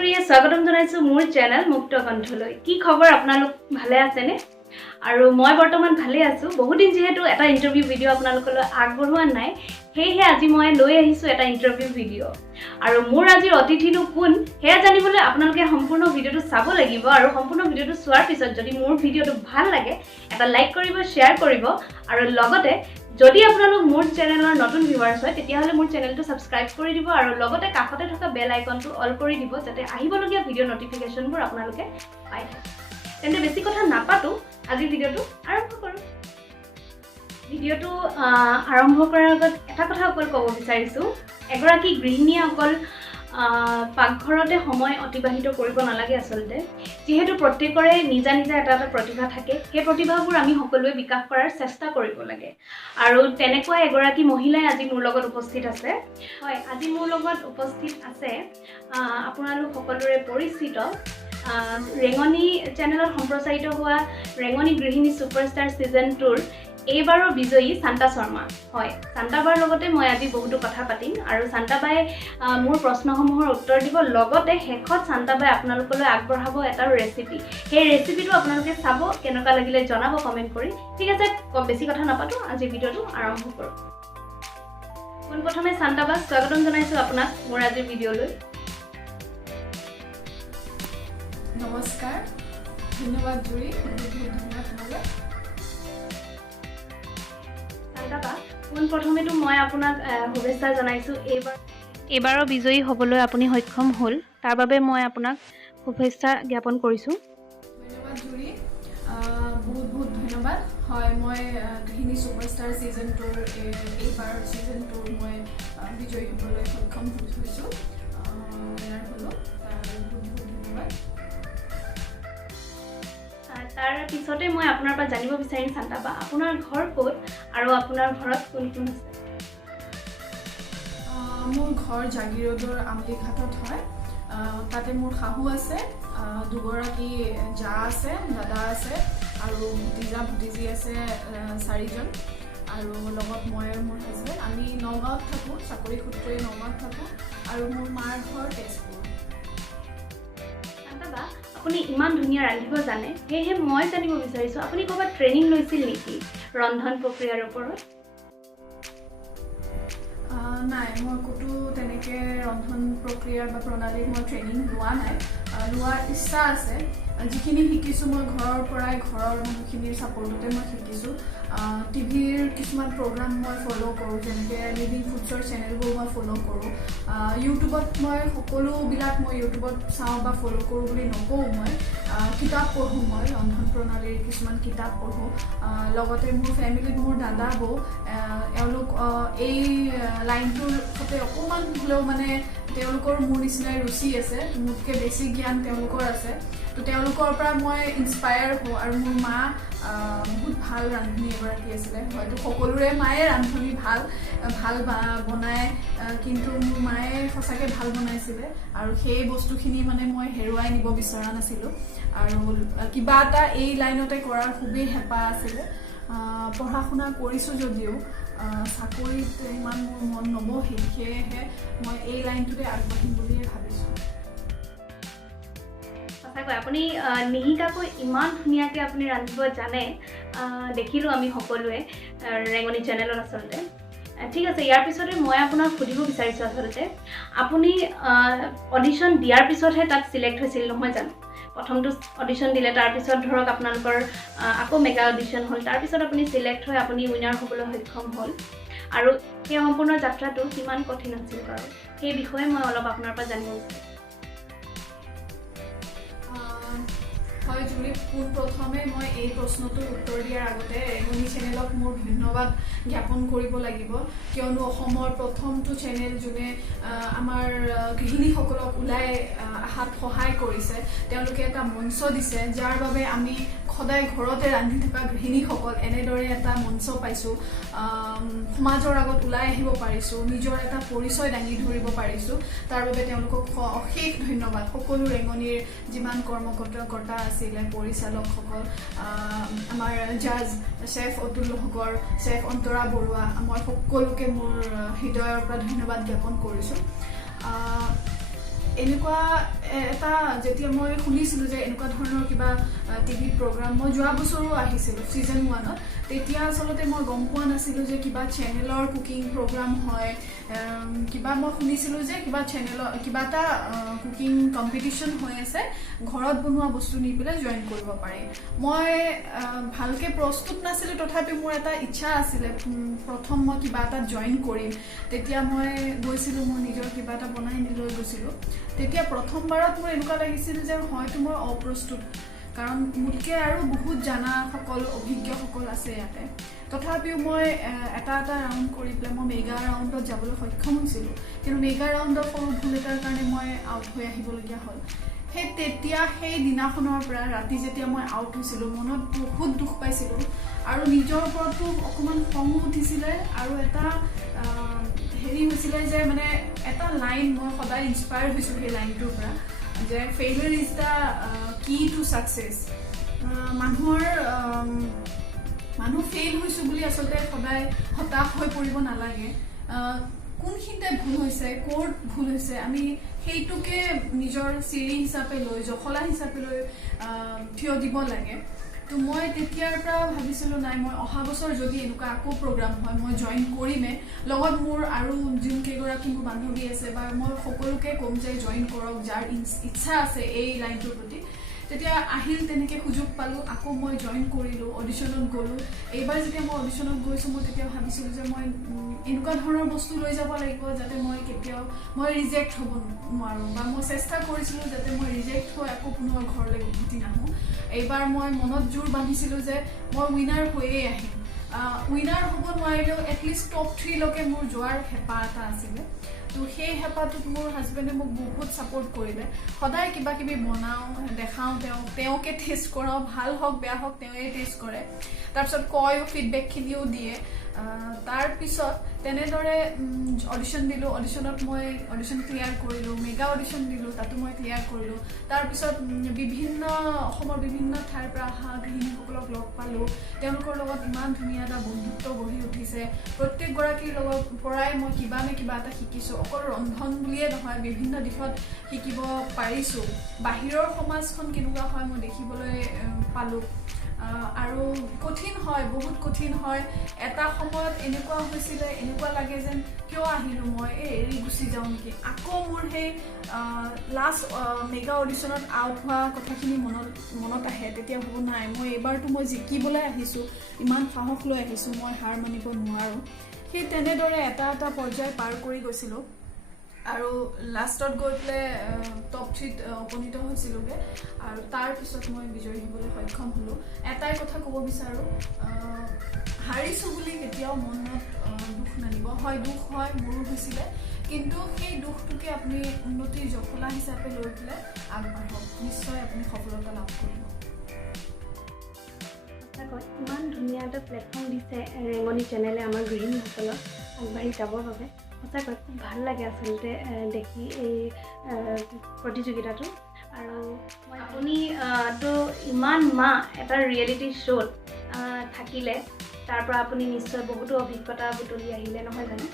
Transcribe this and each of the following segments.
জুৰিয়ে স্বাগতম জনাইছো মোৰ চেনেল মুক্ত কণ্ঠলৈ। কি খবৰ আপোনালোক ভালে আছেনে? আৰু মই বৰ্তমান ভালে আছো। বহুত দিন যেহেতু এটা ইন্টাৰভিউ ভিডিও আপোনালোকলৈ আগবঢ়োৱা নাই, সেয়েহে আজি মই লৈ আহিছো এটা ইন্টাৰভিউ ভিডিও। আৰু মোৰ আজিৰ অতিথিনো কোন হেয়া জানিবলৈ আপোনালোকে সম্পূৰ্ণ ভিডিওটো চাব লাগিব। আৰু সম্পূৰ্ণ ভিডিওটো চোৱাৰ পিছত যদি মোৰ ভিডিওটো ভাল লাগে এটা লাইক কৰিব, শ্বেয়াৰ কৰিব আৰু লগতে যদি আপোনালোক মোৰ চেনেলৰ নতুন ভিউৱাৰ্ছ হয় তেতিয়াহলে মোৰ চেনেলটো সাবস্ক্ৰাইব কৰি দিব আৰু লগতে কাষতে থকা বেল আইকনটো অল কৰি দিব যাতে আহিবলগীয়া ভিডিও নটিফিকেশনবোৰ আপোনালোকে পাই থাকে। তেন্তে বেছি কথা নাপাতো, আজি ভিডিওটো আৰম্ভ কৰো। ভিডিওটো আৰম্ভ কৰাৰ আগত এটা কথা অকল ক'ব বিচাৰিছো, এগৰাকী গৃহিণীয়ে অকল পাকঘৰতে সময় অতিবাহিত কৰিব নালাগে আচলতে। যেহেতু প্ৰত্যেকৰে নিজা নিজা এটা প্ৰতিভা থাকে, সেই প্ৰতিভাবোৰ আমি সকলোৱে বিকাশ কৰাৰ চেষ্টা কৰিব লাগে। আৰু তেনেকুৱা এগৰাকী মহিলাই আজি মোৰ লগত উপস্থিত আছে। হয়, আজি মোৰ লগত উপস্থিত আছে আপোনালোক সকলোৰে পৰিচিত ৰেঙনি চেনেলত সম্প্ৰচাৰিত হোৱা ৰেঙনি গৃহিণী সুপাৰষ্টাৰ সিজন 2ৰ এইবাৰৰ বিজয়ী শান্তা শৰ্মা। হয়, শান্তাবাৰ লগতে মই আজি বহুতো কথা পাতিম আৰু শান্তাবাই মোৰ প্ৰশ্নসমূহৰ উত্তৰ দিব, লগতে শেষত শান্তাবাই আপোনালোকলৈ আগবঢ়াব এটা ৰেচিপি। সেই ৰেচিপিটো আপোনালোকে চাব, কেনেকুৱা লাগিলে জনাব কমেণ্ট কৰি। ঠিক আছে, বেছি কথা নাপাতো, আজি ভিডিওটো আৰম্ভ কৰোঁ। পোনপ্ৰথমে শান্তাবা স্বাগতম জনাইছো আপোনাক মোৰ আজিৰ ভিডিওলৈ। নমস্কাৰ, ধন্যবাদ জুৰি, বহুত ধন্যবাদ আপোনালৈ। শান্তাবা, পোনপ্ৰথমেতো মই আপোনাক শুভেচ্ছা জনাইছো। এইবাৰৰ বিজয়ী হ'বলৈ আপুনি সক্ষম হ'ল, তাৰ বাবে মই আপোনাক শুভেচ্ছা জ্ঞাপন কৰিছোঁ। ধন্যবাদ জুৰি, বহুত বহুত ধন্যবাদ। হয়, মই গৃহিণী সুপাৰষ্টাৰ সিজন 2ৰ এইবাৰৰ সিজন 2ৰ মই বিজয়ী হ'বলৈ সক্ষম হৈছোঁ। ইয়াৰ হ'লো বহুত বহুত ধন্যবাদ। তাৰ পিছতে মই আপোনাৰ পৰা জানিব বিচাৰিম শান্তাবা, আপোনাৰ ঘৰ ক'ত আৰু আপোনাৰ ঘৰত কোন কোন আছে? মোৰ ঘৰ জাগিৰোডৰ আমলিঘাটত হয়। তাতে মোৰ শাহু আছে, দুগৰাকী জা আছে, দাদা আছে আৰু ভতিজা ভতিজী আছে 4জন। আৰু লগত মই আৰু মোৰ হাজবেণ্ড, আমি নগাঁৱত থাকোঁ, চাকৰি সূত্ৰে নগাঁৱত থাকোঁ। আৰু মোৰ মাৰ ঘৰ তেজপুৰ। শান্তাবা, আপুনি ইমান ধুনীয়া ৰান্ধিব জানে, সেয়েহে মই জানিব বিচাৰিছোঁ আপুনি ক'ৰবাত ট্ৰেইনিং লৈছিল নেকি ৰন্ধন প্ৰক্ৰিয়াৰ ওপৰত? নাই, মই ক'তো তেনেকৈ ৰন্ধন প্ৰক্ৰিয়া বা প্ৰণালীত মই ট্ৰেইনিং লোৱা নাই। লোৱাৰ ইচ্ছা আছে। যিখিনি শিকিছোঁ মই ঘৰৰ পৰাই, ঘৰৰ মানুহখিনিৰ ছাপৰ্টতে মই শিকিছোঁ। টিভিৰ কিছুমান প্ৰগ্ৰাম মই ফ'ল' কৰোঁ, যেনেকৈ লিভিং ফুডছৰ চেনেলবোৰ মই ফ'ল' কৰোঁ। ইউটিউবত মই সকলোবিলাক মই ইউটিউবত চাওঁ বা ফ'ল' কৰোঁ বুলি নকওঁ। মই কিতাপ পঢ়োঁ, মই ৰন্ধন প্ৰণালীৰ কিছুমান কিতাপ পঢ়োঁ। লগতে মোৰ ফেমিলিত মোৰ দাদা বৌ, এওঁলোক এই লাইনটোৰ সৈতে অকণমান হ'লেও মানে তেওঁলোকৰ মোৰ নিচিনাই ৰুচি আছে, মোতকৈ বেছি জ্ঞান তেওঁলোকৰ আছে। তো তেওঁলোকৰ পৰা মই ইনস্পায়াৰ হওঁ। আৰু মোৰ মা বহুত ভাল ৰান্ধনী এগৰাকী আছিলে। হয়তো সকলোৰে মায়ে ৰান্ধনী ভাল বনায়, কিন্তু মোৰ মায়ে সঁচাকৈ ভাল বনাইছিলে। আৰু সেই বস্তুখিনি মানে মই হেৰুৱাই নিব বিচৰা নাছিলোঁ। আৰু কিবা এটা এই লাইনতে কৰাৰ খুবেই হেঁপাহ আছিলে। পঢ়া শুনা কৰিছোঁ যদিও চাকৰিত ইমান মোৰ মন নবহিল, সেয়েহে মই এই লাইনটোতে আগবাঢ়িম বুলিয়ে ভাবিছোঁ। সঁচাকৈ আপুনি নিশিকাকৈ ইমান ধুনীয়াকৈ আপুনি ৰান্ধিব জানে, দেখিলোঁ আমি সকলোৱে ৰেঙনি চেনেলত আচলতে। ঠিক আছে, ইয়াৰ পিছতে মই আপোনাক সুধিব বিচাৰিছোঁ, আচলতে আপুনি অডিশ্যন দিয়াৰ পিছতহে তাত চিলেক্ট হৈছিল নহয় জানো? প্ৰথমটো অডিশ্যন দিলে, তাৰপিছত ধৰক আপোনালোকৰ আকৌ মেগা অডিশ্যন হ'ল, তাৰপিছত আপুনি চিলেক্ট হৈ আপুনি উইনাৰ হ'বলৈ সক্ষম হ'ল। আৰু সেই সম্পূৰ্ণ যাত্ৰাটো কিমান কঠিন আছিল বাৰু, সেই বিষয়ে মই অলপ আপোনাৰ পৰা জানিব বিচাৰিছোঁ। হয় জুলি, পোনপ্ৰথমে মই এই প্ৰশ্নটোৰ উত্তৰ দিয়াৰ আগতে ৰেঙনি চেনেলক মোৰ ধন্যবাদ জ্ঞাপন কৰিব লাগিব, কিয়নো অসমৰ প্ৰথমটো চেনেল যোনে আমাৰ গৃহিণীসকলক ওলাই অহাত সহায় কৰিছে। তেওঁলোকে এটা মঞ্চ দিছে, যাৰ বাবে আমি সদায় ঘৰতে ৰান্ধি থকা গৃহিণীসকল এনেদৰে এটা মঞ্চ পাইছোঁ, সমাজৰ আগত ওলাই আহিব পাৰিছোঁ, নিজৰ এটা পৰিচয় দাঙি ধৰিব পাৰিছোঁ। তাৰ বাবে তেওঁলোকক অশেষ ধন্যবাদ। সকলো ৰেঙনিৰ যিমান কৰ্মকৰ্তা আছিলে, পৰিচালকসকল, আমাৰ জাজ চেফ অতুল হকৰ, চেফ অন্তৰা বৰুৱা, মই সকলোকে মোৰ হৃদয়ৰ পৰা ধন্যবাদ জ্ঞাপন কৰিছোঁ। এনেকুৱা এটা যেতিয়া মই শুনিছিলোঁ যে এনেকুৱা ধৰণৰ কিবা টিভি প্ৰগ্ৰাম মই যোৱা বছৰো আহিছিলোঁ ছিজন 1ত তেতিয়া আচলতে মই গম পোৱা নাছিলোঁ যে কিবা চেনেলৰ কুকিং প্ৰগ্ৰাম হয় কিবা মই শুনিছিলোঁ যে কিবা চেনেলৰ কিবা এটা কুকিং কম্পিটিশ্যন হৈ আছে ঘৰত বনোৱা বস্তু নি পেলাই জইন কৰিব পাৰে মই ভালকৈ প্ৰস্তুত নাছিলোঁ তথাপি মোৰ এটা ইচ্ছা আছিলে প্ৰথম মই কিবা এটা জইন কৰিম তেতিয়া মই গৈছিলোঁ মোৰ নিজৰ কিবা এটা বনাই লৈ গৈছিলোঁ তেতিয়া প্ৰথমবাৰত মোৰ এনেকুৱা লাগিছিল যে হয়তো মই অপ্ৰস্তুত কাৰণ মোতকৈ আৰু বহুত জানাসকল অভিজ্ঞসকল আছে ইয়াতে তথাপিও মই এটা ৰাউণ্ড কৰি পেলাই মই মেগা ৰাউণ্ডত যাবলৈ সক্ষম হৈছিলোঁ কিন্তু মেগা ৰাউণ্ডৰ সৰু ভুল এটাৰ কাৰণে মই আউট হৈ আহিবলগীয়া হ'ল সেই দিনাখনৰ পৰা ৰাতি যেতিয়া মই আউট হৈছিলোঁ মনত বহুত দুখ পাইছিলোঁ আৰু নিজৰ ওপৰতো অকণমান খঙো উঠিছিলে আৰু এটা হেৰি হৈছিলে যে মানে এটা লাইন মই সদায় ইনস্পায়াৰ হৈছিলোঁ সেই লাইনটোৰ পৰা যে ফেইলিয়াৰ ইজ দ্য কি টু ছাকচেছ মানুহ ফেইল হৈছোঁ বুলি আচলতে সদায় হতাশ হৈ পৰিব নালাগে কোনখিনিতে ভুল হৈছে ক'ত ভুল হৈছে আমি সেইটোকে নিজৰ চিৰি হিচাপে লৈ জখলা হিচাপে লৈ থিয় দিব লাগে তো মই তেতিয়াৰ পৰা ভাবিছিলোঁ নাই মই অহা বছৰ যদি এনেকুৱা আকৌ প্ৰগ্ৰাম হয় মই জইন কৰিমে লগত মোৰ আৰু যোনকেইগৰাকী মোৰ বান্ধৱী আছে বা মই সকলোকে ক'ম যে জইন কৰক যাৰ ইচ্ছা আছে এই লাইনটোৰ প্ৰতি তেতিয়া আহিল তেনেকৈ সুযোগ পালোঁ আকৌ মই জইন কৰিলোঁ অডিশ্যনত গ'লোঁ এইবাৰ যেতিয়া মই অডিশ্যনত গৈছোঁ মই তেতিয়া ভাবিছিলোঁ যে মই এনেকুৱা ধৰণৰ বস্তু লৈ যাব লাগিব যাতে মই কেতিয়াও মই ৰিজেক্ট হ'ব নোৱাৰোঁ বা মই চেষ্টা কৰিছিলোঁ যাতে মই ৰিজেক্ট হৈ আকৌ পুনৰ ঘৰলৈ উভতি নাহোঁ এইবাৰ মই মনত জোৰ বান্ধিছিলোঁ যে মই উইনাৰ হৈয়ে আহিম উইনাৰ হ'ব নোৱাৰিলেও এটলিষ্ট টপ 3লৈকে মোৰ যোৱাৰ হেঁপাহ এটা আছিলে তো সেই হেঁপাহটোত মোৰ হাজবেণ্ডে মোক বহুত ছাপোৰ্ট কৰিলে সদায় কিবা কিবি বনাওঁ দেখাওঁ তেওঁকে টেষ্ট কৰাওঁ ভাল হওক বেয়া হওক তেওঁৱে টেষ্ট কৰে তাৰপিছত কয়ো ফিডবেকখিনিও দিয়ে তাৰপিছত তেনেদৰে অডিশ্যন দিলোঁ অডিশ্যনত মই অডিশ্যন ক্লিয়াৰ কৰিলোঁ মেগা অডিশ্যন দিলোঁ তাতো মই ক্লিয়াৰ কৰিলোঁ তাৰপিছত অসমৰ বিভিন্ন ঠাইৰ পৰা অহা গৃহিণীসকলক লগ পালোঁ তেওঁলোকৰ লগত ইমান ধুনীয়া এটা বন্ধুত্ব গঢ়ি উঠিছে প্ৰত্যেকগৰাকীৰ লগত পৰাই মই কিবা নে কিবা এটা শিকিছোঁ অকল ৰন্ধন বুলিয়ে নহয় বিভিন্ন দিশত শিকিব পাৰিছোঁ বাহিৰৰ সমাজখন কেনেকুৱা হয় মই দেখিবলৈ পালোঁ আৰু কঠিন হয় বহুত কঠিন হয় এটা সময়ত এনেকুৱা হৈছিলে এনেকুৱা লাগে যেন কিয় আহিলোঁ মই এৰি গুচি যাওঁ নেকি আকৌ মোৰ সেই লাষ্ট মেগা অডিশ্যনত আউট হোৱা কথাখিনি মনত আহে তেতিয়া ভাবোঁ নাই মই এইবাৰতো মই জিকিবলৈ আহিছোঁ ইমান সাহস লৈ আহিছোঁ মই হাৰ মানিব নোৱাৰোঁ সেই তেনেদৰে এটা পৰ্যায় পাৰ কৰি গৈছিলোঁ আৰু লাষ্টত গৈ পেলাই টপ 3ত উপনীত হৈছিলোঁগৈ আৰু তাৰপিছত মই বিজয়ী হ'বলৈ সক্ষম হ'লোঁ এটাই কথা ক'ব বিচাৰোঁ হাৰিছোঁ বুলি কেতিয়াও মনত দুখ নানিব হয় দুখ হয় মোৰো হৈছিলে কিন্তু সেই দুখটোকে আপুনি উন্নতিৰ জখলা হিচাপে লৈ পেলাই আগবাঢ়ক নিশ্চয় আপুনি সফলতা লাভ কৰিব ইমান ধুনীয়া এটা প্লেটফৰ্ম দিছে ৰেঙনি চেনেলে আমাৰ গৃহিণীসকলক আগবাঢ়ি যাবৰ বাবে সঁচাকৈ খুব ভাল লাগে আচলতে দেখি এই প্ৰতিযোগিতাটো আৰু আপুনিতো ইমান মাহ এটা ৰিয়েলিটি শ্ব'ত থাকিলে তাৰ পৰা আপুনি নিশ্চয় বহুতো অভিজ্ঞতা বুটলি আহিলে নহয় জানো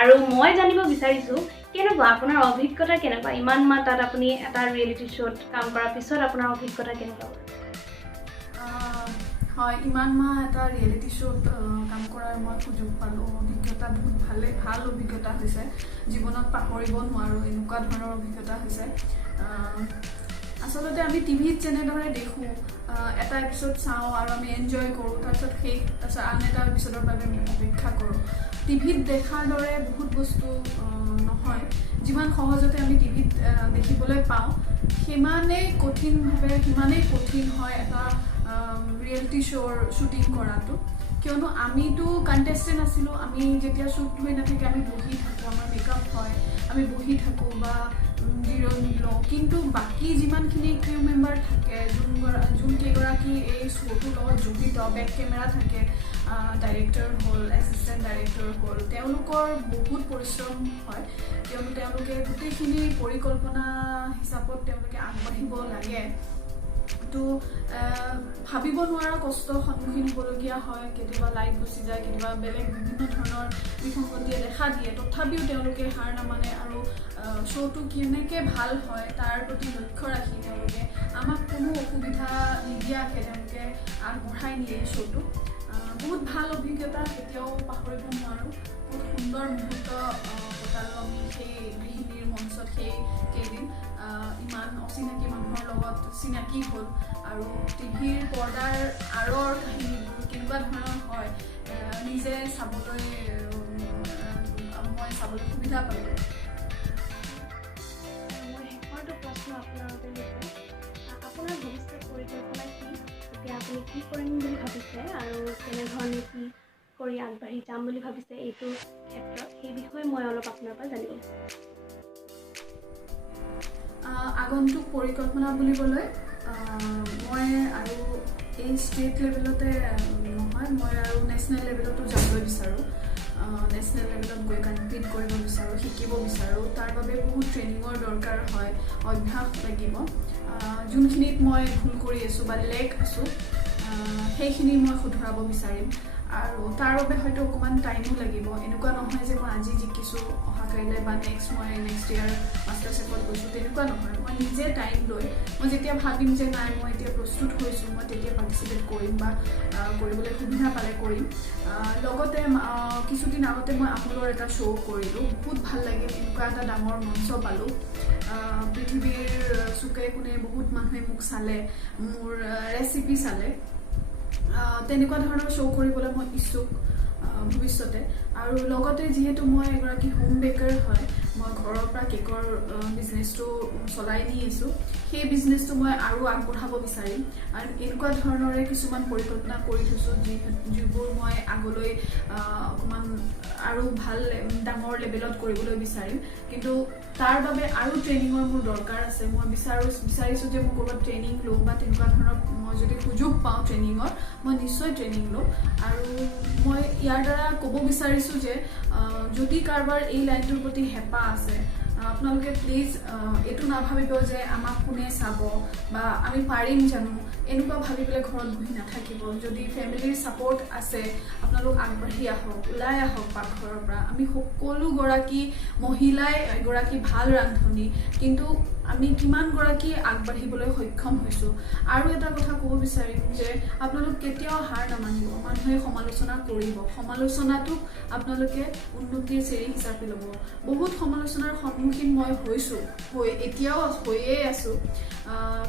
আৰু মই জানিব বিচাৰিছোঁ কেনেকুৱা আপোনাৰ অভিজ্ঞতা কেনেকুৱা ইমান মাহ তাত আপুনি এটা ৰিয়েলিটি শ্ব'ত কাম কৰাৰ পিছত আপোনাৰ অভিজ্ঞতা কেনেকুৱা হয় ইমান মাহ এটা ৰিয়েলিটি শ্ব'ত কাম কৰাৰ মই সুযোগ পালোঁ অভিজ্ঞতা বহুত ভাল অভিজ্ঞতা হৈছে জীৱনত পাহৰিব নোৱাৰোঁ এনেকুৱা ধৰণৰ অভিজ্ঞতা হৈছে আচলতে আমি টিভিত যেনেদৰে দেখোঁ এটা এপিছ'ড চাওঁ আৰু আমি এনজয় কৰোঁ তাৰপিছত আন এটা এপিছ'ডৰ বাবে আমি অপেক্ষা কৰোঁ টিভিত দেখাৰ দৰে বহুত বস্তু নহয় যিমান সহজতে আমি টিভিত দেখিবলৈ পাওঁ সিমানেই কঠিন হয় এটা ৰিয়েলিটি শ্ব'ৰ শ্বুটিং কৰাটো কিয়নো আমিতো কণ্টেষ্টেণ্ট আছিলোঁ আমি যেতিয়া শ্বুট হৈ নাথাকে আমি বহি থাকোঁ আমাৰ মেকআপ হয় আমি বহি থাকোঁ বা জিৰণি লওঁ কিন্তু বাকী যিমানখিনি ক্ৰিউ মেম্বাৰ থাকে যোনকেইগৰাকী এই শ্ব'টোৰ লগত জড়িত বেক কেমেৰা থাকে ডাইৰেক্টৰ হ'ল এছিষ্টেণ্ট ডাইৰেক্টৰ হ'ল তেওঁলোকৰ বহুত পৰিশ্ৰম হয় কিয়নো তেওঁলোকে গোটেইখিনি পৰিকল্পনা হিচাপত তেওঁলোকে আগবাঢ়িব লাগে তো ভাবিব নোৱাৰা কষ্ট সন্মুখীন হ'বলগীয়া হয় কেতিয়াবা লাইট গুচি যায় কেতিয়াবা বেলেগ বিভিন্ন ধৰণৰ বিসংগতিয়ে দেখা দিয়ে তথাপিও তেওঁলোকে হাৰ নামানে আৰু শ্ব'টো কেনেকৈ ভাল হয় তাৰ প্ৰতি লক্ষ্য ৰাখি তেওঁলোকে আমাক কোনো অসুবিধা নিদিয়াকৈ তেওঁলোকে আগবঢ়াই নিয়ে শ্ব'টো বহুত ভাল অভিজ্ঞতা কেতিয়াও পাহৰিব নোৱাৰোঁ বহুত সুন্দৰ মুহূৰ্ত কটালোঁ আমি সেই গৃহিণীৰ মঞ্চত সেই কেইদিন ইমান অচিনাকি মানুহৰ লগত চিনাকি হ'ল আৰু টিভিৰ পৰ্দাৰ আঁৰৰ কাহিনীবোৰ কেনেকুৱা ধৰণৰ হয় নিজে চাবলৈ মই চাবলৈ সুবিধা পালোঁ মোৰ শেষৰটো প্ৰশ্ন আপোনাৰ বাবে আপোনাৰ ভৱিষ্যত পৰিকল্পনা কি এতিয়া আপুনি কি কৰিম বুলি ভাবিছে আৰু কেনেধৰণে কি কৰি আগবাঢ়ি যাম বুলি ভাবিছে এইটো ক্ষেত্ৰত সেই বিষয়ে মই অলপ আপোনাৰ পৰা জানিব বিচাৰিছোঁ আগন্তুক পৰিকল্পনা বুলিবলৈ মই আৰু এই ষ্টেট লেভেলতে নহয় মই আৰু নেশ্যনেল লেভেলতো যাবলৈ বিচাৰোঁ নেশ্যনেল লেভেলত গৈ কম্পিট কৰিব বিচাৰোঁ শিকিব বিচাৰোঁ তাৰ বাবে বহুত ট্ৰেইনিঙৰ দৰকাৰ হয় অভ্যাস লাগিব যোনখিনিত মই ভুল কৰি আছোঁ বা লেক আছোঁ সেইখিনি মই শুধৰাব বিচাৰিম আৰু তাৰ বাবে হয়তো অকণমান টাইমো লাগিব এনেকুৱা নহয় যে মই আজি জিকিছোঁ অহা কাইলৈ বা মই নেক্সট ইয়াৰ মাষ্টাৰ চেফত গৈছোঁ তেনেকুৱা নহয় মই নিজে টাইম লৈ মই যেতিয়া ভাবিম যে নাই মই এতিয়া প্ৰস্তুত হৈছোঁ মই তেতিয়া পাৰ্টিচিপেট কৰিম বা কৰিবলৈ সুবিধা পালে কৰিম লগতে কিছুদিন আগতে মই আমুলৰ এটা শ্ব' কৰিলোঁ বহুত ভাল লাগিল এনেকুৱা এটা ডাঙৰ মঞ্চ পালোঁ পৃথিৱীৰ চুকে কোণে বহুত মানুহে মোক চালে মোৰ ৰেচিপি চালে তেনেকুৱা ধৰণৰ শ্ব' কৰিবলৈ মই ইচ্ছুক ভৱিষ্যতে আৰু লগতে যিহেতু মই এগৰাকী হোম বেকাৰ হয় মই ঘৰৰ পৰা কেকৰ বিজনেছটো চলাই নি আছোঁ সেই বিজনেছটো মই আৰু আগবঢ়াব বিচাৰিম আৰু এনেকুৱা ধৰণৰে কিছুমান পৰিকল্পনা কৰি থৈছোঁ যিবোৰ মই আগলৈ অকণমান আৰু ভাল ডাঙৰ লেভেলত কৰিবলৈ বিচাৰিম কিন্তু তাৰ বাবে আৰু ট্ৰেইনিঙৰ মোৰ দৰকাৰ আছে মই বিচাৰিছোঁ যে মই ক'ৰবাত ট্ৰেইনিং লওঁ বা তেনেকুৱা ধৰণৰ মই যদি সুযোগ পাওঁ ট্ৰেইনিঙৰ মই নিশ্চয় ট্ৰেইনিং লওঁ আৰু মই ইয়াৰ দ্বাৰা ক'ব বিচাৰিছোঁ যে যদি কাৰোবাৰ এই লাইনটোৰ প্ৰতি হেঁপাহ আছে আপোনালোকে প্লিজ এইটো নাভাবিব যে আমাক কোনে চাব বা আমি পাৰিম জানো এনেকুৱা ভাবি পেলাই ঘৰত বহি নাথাকিব যদি ফেমিলিৰ ছাপৰ্ট আছে আপোনালোক আগবাঢ়ি আহক ওলাই আহক পাকঘৰৰ পৰা আমি সকলোগৰাকী মহিলাই এগৰাকী ভাল ৰান্ধনি কিন্তু আমি কিমানগৰাকী আগবাঢ়িবলৈ সক্ষম হৈছোঁ আৰু এটা কথা ক'ব বিচাৰিম যে আপোনালোক কেতিয়াও হাৰ নামানিব মানুহে সমালোচনা কৰিব সমালোচনাটোক আপোনালোকে উন্নতিৰ চিৰি হিচাপে ল'ব বহুত সমালোচনাৰ সন্মুখীন মই হৈছোঁ এতিয়াও হৈয়ে আছোঁ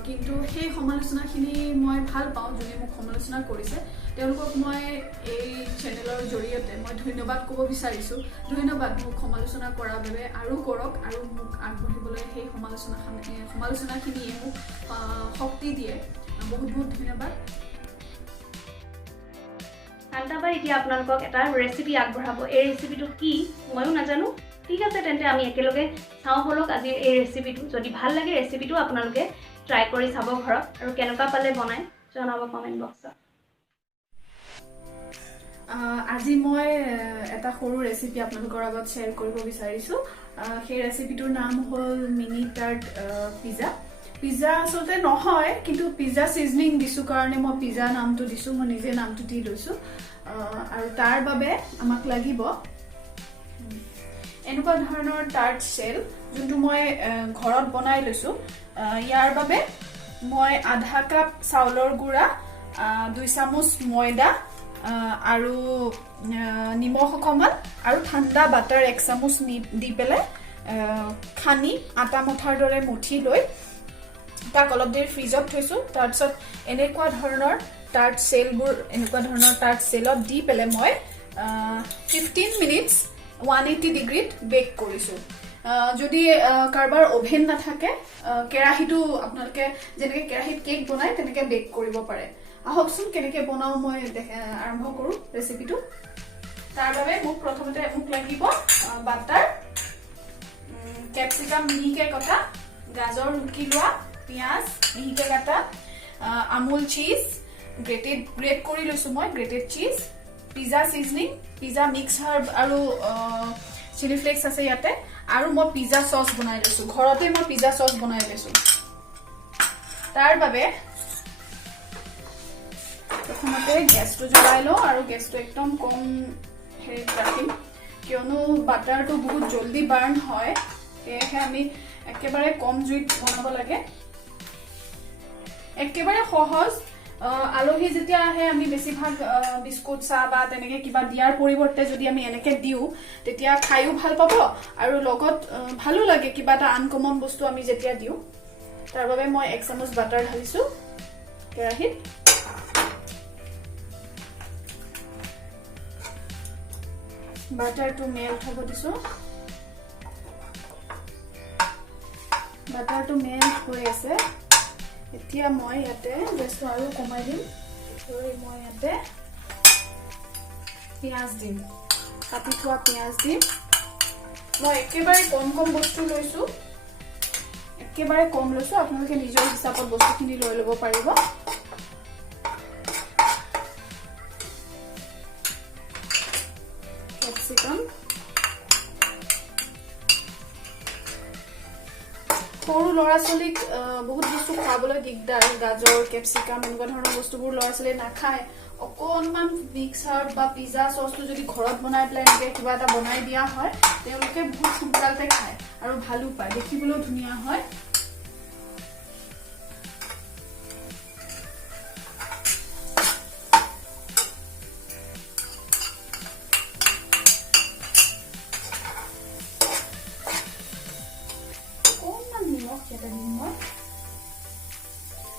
কিন্তু সেই সমালোচনাখিনি মই ভাল পাওঁ যোনে মোক সমালোচনা কৰিছে তেওঁলোকক মই এই চেনেলৰ জৰিয়তে মই ধন্যবাদ ক'ব বিচাৰিছোঁ ধন্যবাদ মোক সমালোচনা কৰাৰ বাবে আৰু কৰক আৰু মোক আগবাঢ়িবলৈ সেই সমালোচনাখিনিয়ে মোক শক্তি দিয়ে বহুত বহুত ধন্যবাদ শান্তাবাই এতিয়া আপোনালোকক এটা ৰেচিপি আগবঢ়াব এই ৰেচিপিটো কি ময়ো নাজানো ঠিক আছে তেন্তে আমি একেলগে চাওঁ বলক আজি এই ৰেচিপিটো যদি ভাল লাগে ৰেচিপিটো আপোনালোকে ট্ৰাই কৰি চাব ঘৰত আৰু কেনেকুৱা পালে বনাই জনাব কমেণ্ট বক্সত আজি মই এটা সৰু ৰেচিপি আপোনালোকৰ আগত শ্বেয়াৰ কৰিব বিচাৰিছোঁ সেই ৰেচিপিটোৰ নাম হ'ল মিনি টাৰ্ট পিজ্জা আচলতে নহয় কিন্তু পিজ্জা চিজনিং দিছোঁ কাৰণে মই পিজ্জা নামটো দিছোঁ মই নিজে নামটো দি লৈছোঁ আৰু তাৰ বাবে আমাক লাগিব এনেকুৱা ধৰণৰ টাৰ্ট শেল যোনটো মই ঘৰত বনাই লৈছোঁ ইয়াৰ বাবে মই আধা কাপ চাউলৰ গুড়া 2 চামুচ ময়দা আৰু নিমখ অকণমান আৰু ঠাণ্ডা বাটাৰ 1 চামুচ দি পেলাই খানি আটা মঠাৰ দৰে মুঠি লৈ তাক অলপ দেৰি ফ্ৰিজত থৈছোঁ তাৰপিছত এনেকুৱা ধৰণৰ টাৰ্ট চেলত দি পেলাই মই 15 মিনিটছ 180 ডিগ্ৰীত বেক কৰিছোঁ যদি কাৰোবাৰ অভেন নাথাকে কেৰাহীটো আপোনালোকে যেনেকৈ কেৰাহীত কেক বনায় তেনেকৈ বেক কৰিব পাৰে আহকচোন কেনেকৈ বনাওঁ মই আৰম্ভ কৰোঁ ৰেচিপিটো তাৰ বাবে প্ৰথমতে মোক লাগিব বাটাৰ কেপচিকাম মিহিকৈ কটা গাজৰ ৰুকি লোৱা পিঁয়াজ মিহিকৈ কাটা আমুল চীজ গ্ৰেট কৰি লৈছোঁ মই grated cheese pizza seasoning pizza mix herb আৰু চিলি ফ্লেক্স আছে ইয়াতে আৰু মই পিজ্জা চচ বনাই লৈছোঁ ঘৰতে মই পিজ্জা চচ বনাই লৈছোঁ তাৰ বাবে প্ৰথমতে গেছটো জ্বলাই লওঁ আৰু গেছটো একদম কম হেৰিত ৰাখিম কিয়নো বাটাৰটো বহুত জলদি বাৰ্ণ হয় সেয়েহে আমি একেবাৰে কম জুইত বনাব লাগে একেবাৰে সহজ আলহী যেতিয়া আহে আমি বেছিভাগ বিস্কুট চাহ বা তেনেকে কিবা দিয়াৰ পৰিৱৰ্তে যদি আমি এনেকে দিওঁ তেতিয়া খাইও ভাল পাব আৰু লগত ভালো লাগে কিবা এটা আনকমন বস্তু আমি যেতিয়া দিওঁ তাৰ বাবে মই 1 চামুচ বাটাৰ ঢালিছো কেৰাহীত বাটাৰটো মেল্ট হ'ব দিছো বাটাৰটো মেল্ট হৈ আছে এতিয়া মই ইয়াতে গেছটো আৰু কমাই দিম আৰু মই ইয়াতে পিয়াজ দিম কাটি থোৱা পিয়াজ দিম মই একেবাৰে কম বস্তু লৈছো একেবাৰে কম লৈছো আপোনালোকে নিজৰ হিচাপত বস্তুখিনি লৈ ল'ব পাৰিব ক্যাপসিকাম সৰু ল'ৰা ছোৱালীক বহুত বস্তু খাবলৈ দিগদাৰ গাজৰ ক্যাপসিকাম এনেকুৱা ধৰণৰ বস্তুবোৰ ল'ৰা ছোৱালী নাখায় অকনমান মিক্সাৰ বা পিজ্জা সসটো যদি ঘৰত বনাই প্লাই এনেকৈ কিবা এটা বনাই দিয়া হয় তেওঁলোকে বহুত সোনকালতে খায় আৰু ভালো পায় দেখিবলৈও ধুনীয়া হয়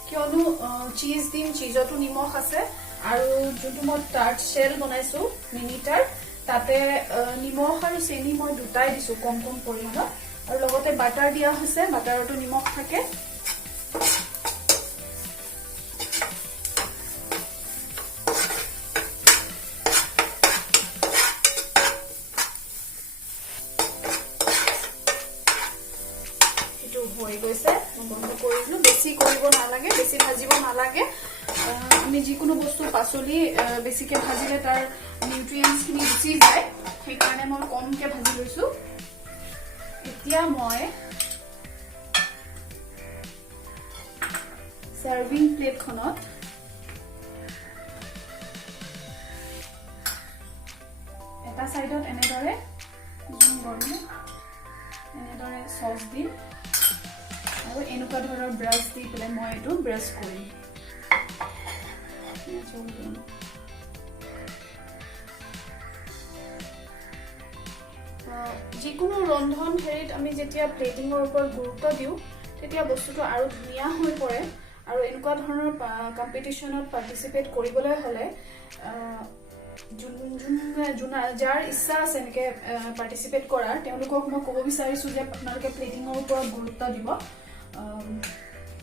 কিয়নো চিজ দিম চিজতো নিমখ আছে আৰু যোনটো মই টাৰ্ট শেল বনাইছো মিনিটাৰ তাতে নিমখ আৰু চেনি মই দুটাই দিছো কম পৰিমাণত আৰু লগতে বাটাৰ দিয়া হৈছে বাটাৰতো নিমখ থাকে হৈ গৈছে বন্ধ কৰি দিলো বেছি কৰিব নালাগে বেছি ভাজিব নালাগে আমি যিকোনো বস্তু পাচলি বেছিকে ভাজিলে তাৰ নিউট্ৰিয়েন্টছ খিনি গুচি যায় সেই কাৰণে মই কমকে ভাজি লৈছো এতিয়া মই সাৰ্ভিং প্লেটখনত এটা সাইডত এনেদৰে সস দিম আৰু এনেকুৱা ধৰণৰ ব্ৰাছ দি পেলাই মই এইটো ব্ৰাছ কৰিম যিকোনো ৰন্ধন হেৰিত আমি যেতিয়া প্লেটিঙৰ ওপৰত গুৰুত্ব দিওঁ তেতিয়া বস্তুটো আৰু ধুনীয়া হৈ পৰে আৰু এনেকুৱা ধৰণৰ কম্পিটিশনত পাৰ্টিসিপেট কৰিবলৈ হলে যাৰ ইচ্ছা আছে এনেকে পাৰ্টিসিপেট কৰাৰ তেওঁলোকক মই ক'ব বিচাৰিছো যে আপোনালোকে প্লেটিঙৰ ওপৰত গুৰুত্ব দিব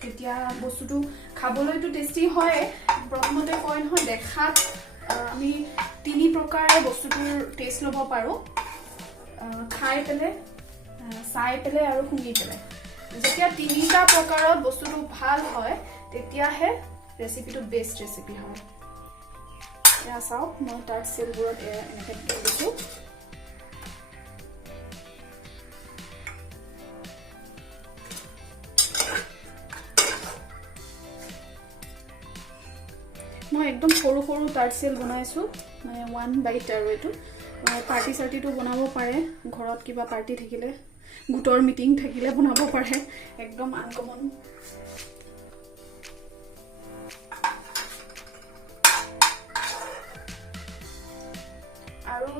তেতিয়া বস্তুটো খাবলৈতো টেষ্টি হয় প্ৰথমতে কয় নহয় দেখাত আমি 3 প্ৰকাৰে বস্তুটোৰ টেষ্ট ল'ব পাৰো খাই পেলে চাই পেলে আৰু শুঙি পেলে যেতিয়া 3টা প্ৰকাৰত বস্তুটো ভাল হয় তেতিয়াহে ৰেচিপিটো বেষ্ট ৰেচিপি হয় এয়া চাওক মই টাৰ্ট শেলবোৰত এনেকৈ দিছো মই একদম সৰু টাৰ্ট শেল বনাইছো মানে 1 বাইট আৰু এটো পাৰ্টি সাৰ্টিটো বনাব পাৰে ঘৰত কিবা পাৰ্টি থাকিলে গুটৰ মিটিং থাকিলে বনাব পাৰে একদম আনকমন আৰু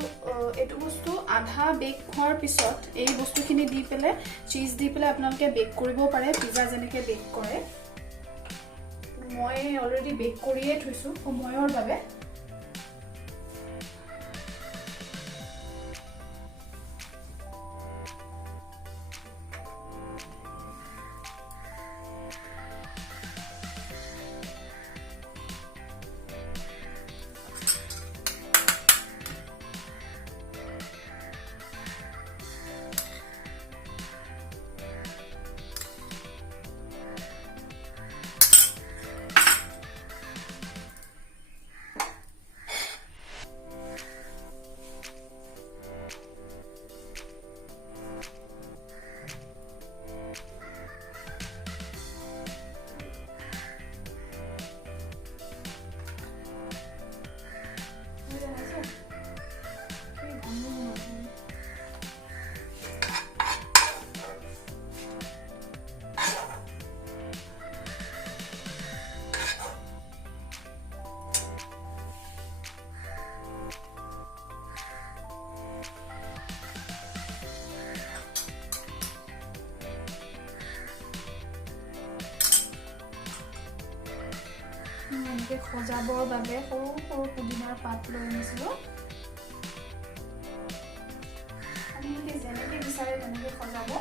এটো বস্তু আধা বেক হোৱাৰ পিছত এই বস্তুখিনি দি পেলে চিজ দি পেলে আপোনালোকে বেক কৰিব পাৰে পিজ্জা যেনেকৈ বেক কৰে মই অলৰেডি বেক কৰিয়ে থৈছো সময়ৰ বাবে এনেকৈ সজাবৰ বাবে সৰু সৰু পুদিনাৰ পাত লৈ আনিছিলোঁ আপোনালোকে যেনেকৈ বিচাৰে তেনেকৈ সজাব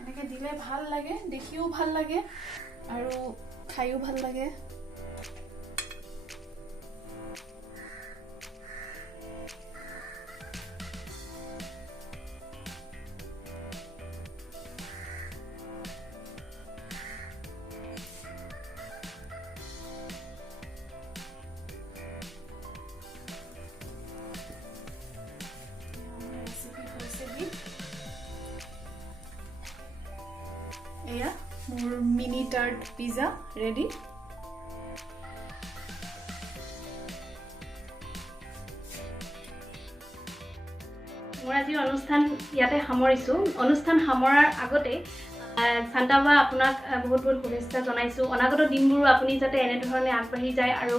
এনেকৈ দিলে ভাল লাগে দেখিও ভাল লাগে আৰু খাইও ভাল লাগে এয়া মোৰ মিনি টাৰ্ট পিজ্জা ৰেডি মোৰ আজিৰ অনুষ্ঠান ইয়াতে সামৰিছোঁ অনুষ্ঠান সামৰাৰ আগতে শান্তাবা আপোনাক বহুত বহুত শুভেচ্ছা জনাইছোঁ অনাগত দিনবোৰো আপুনি যাতে এনেধৰণে আগবাঢ়ি যায় আৰু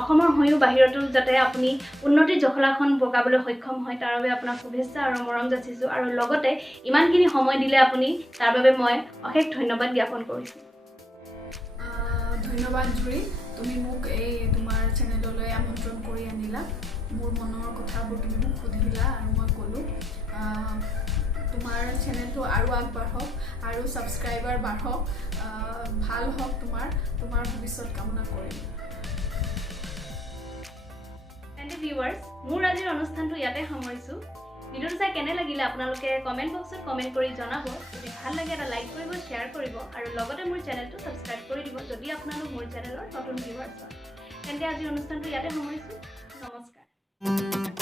অসমৰ হৈও বাহিৰতো যাতে আপুনি উন্নতিৰ জখলাখন বগাবলৈ সক্ষম হয় তাৰ বাবে আপোনাক শুভেচ্ছা আৰু মৰম যাচিছোঁ আৰু লগতে ইমানখিনি সময় দিলে আপুনি তাৰ বাবে মই অশেষ ধন্যবাদ জ্ঞাপন কৰিছোঁ ধন্যবাদ জুৰি তুমি মোক এই তোমাৰ চেনেললৈ আমন্ত্ৰণ কৰি আনিলা মোৰ মনৰ কথাবোৰ তুমি মোক সুধিলা আৰু মই ক'লোঁ তোমাৰ চেনেলটো আৰু আগবাঢ়ক আৰু ছাবস্ক্ৰাইবাৰ বাঢ়ক ভাল হওক তোমাৰ ভৱিষ্যত কামনা কৰিম তেন্তে ভিউৱাৰ্ছ মোৰ আজিৰ অনুষ্ঠানটো ইয়াতে সামৰিছোঁ ভিডিঅ'টো চাই কেনে লাগিলে আপোনালোকে কমেণ্ট বক্সত কমেণ্ট কৰি জনাব যদি ভাল লাগে এটা লাইক কৰিব শ্বেয়াৰ কৰিব আৰু লগতে মোৰ চেনেলটো ছাবস্ক্ৰাইব কৰি দিব যদি আপোনালোক মোৰ চেনেলৰ নতুন ভিউৱাৰ্ছ হয় তেন্তে আজিৰ অনুষ্ঠানটো ইয়াতে সামৰিছোঁ নমস্কাৰ